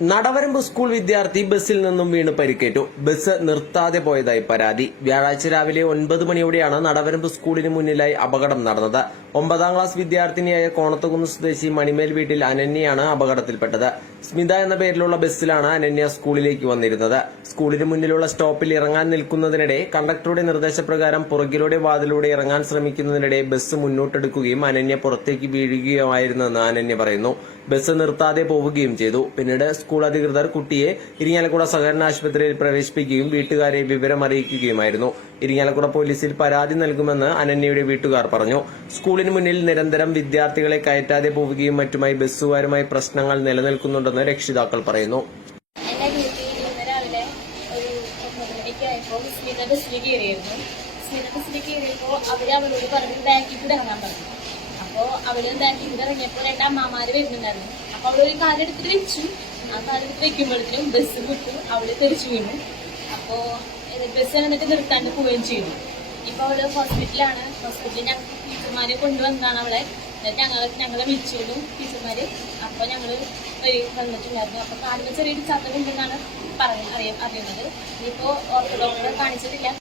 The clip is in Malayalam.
നടവരമ്പ് സ്കൂൾ വിദ്യാർത്ഥി ബസ്സിൽ നിന്നും വീണ് പരിക്കേറ്റു. ബസ് നിർത്താതെ പോയതായി പരാതി. വ്യാഴാഴ്ച രാവിലെ 9 മണിയോടെയാണ് നടവരമ്പ് സ്കൂളിന് മുന്നിലായി അപകടം നടന്നത്. 9ാം ക്ലാസ് വിദ്യാർത്ഥിനിയായ കോണത്തുകുന്ന് സ്വദേശി മണിമേൽ വീട്ടിൽ അനന്യയാണ് അപകടത്തിൽപ്പെട്ടത്. സ്മിത എന്ന പേരിലുള്ള ബസ്സിലാണ് അനന്യ സ്കൂളിലേക്ക് വന്നിരുന്നത്. സ്കൂളിന് മുന്നിലുള്ള സ്റ്റോപ്പിൽ ഇറങ്ങാൻ നിൽക്കുന്നതിനിടെ കണ്ടക്ടറുടെ നിർദ്ദേശപ്രകാരം പുറകിലൂടെ വാതിലൂടെ ഇറങ്ങാൻ ശ്രമിക്കുന്നതിനിടെ ബസ് മുന്നോട്ടെടുക്കുകയും അനന്യ പുറത്തേക്ക് വീഴുകയുമായിരുന്നെന്ന് അനന്യ പറയുന്നു. ബസ് നിർത്താതെ പോവുകയും ചെയ്തു. പിന്നീട് സ്കൂൾ അധികൃതർ കുട്ടിയെ ഇരിങ്ങാലക്കുട സഹകരണ ആശുപത്രിയിൽ പ്രവേശിപ്പിക്കുകയും വീട്ടുകാരെ വിവരം അറിയിക്കുകയുമായിരുന്നു. ഇരിങ്ങാലക്കുട പോലീസിൽ പരാതി നൽകുമെന്ന് അനന്യയുടെ വീട്ടുകാർ പറഞ്ഞു. സ്കൂളിന് മുന്നിൽ നിരന്തരം വിദ്യാർത്ഥികളെ കയറ്റാതെ പോവുകയും മറ്റുമായി ബസ്സുകാരുമായി പ്രശ്നങ്ങൾ നിലനിൽക്കുന്നുണ്ടെന്ന് രക്ഷിതാക്കൾ പറയുന്നു. അവരോട് പറഞ്ഞു ബാക്കിൽ കൂടെ ഇറങ്ങാൻ പറഞ്ഞു. അപ്പോ അവര് ബാക്കിൽ കൂടെ ഇറങ്ങിയപ്പോ 2 അമ്മമാര് വരുന്നുണ്ടായിരുന്നു. അപ്പൊ അവളൊരു കാലെടുത്തിട്ട് വെച്ചു. ആ കാലെടുത്ത് വെക്കുമ്പോഴത്തേക്കും ബസ് വിട്ടു അവള് തെറിച്ചു വീണു. അപ്പോ ബസ് എന്നിട്ട് നിർത്താണ്ട് പോവുകയും ചെയ്തു. ഇപ്പൊ അവള് ഹോസ്പിറ്റലിലാണ്. ഹോസ്പിറ്റലിൽ ഞങ്ങൾക്ക് ടീച്ചർമാരെ കൊണ്ടുവന്നതാണ് അവളെ. ഞങ്ങളെ വിളിച്ചോളും ടീച്ചർമാര്. അപ്പൊ ഞങ്ങള് വന്നിട്ടുണ്ടായിരുന്നു. അപ്പൊ കാലിന് ചെറിയൊരു ചതവുണ്ടെന്നാണ് അറിയുന്നത്. ഇനിയിപ്പോ ഓർത്തോ ഡോക്ടറെ കാണിച്ചിട്ടില്ല.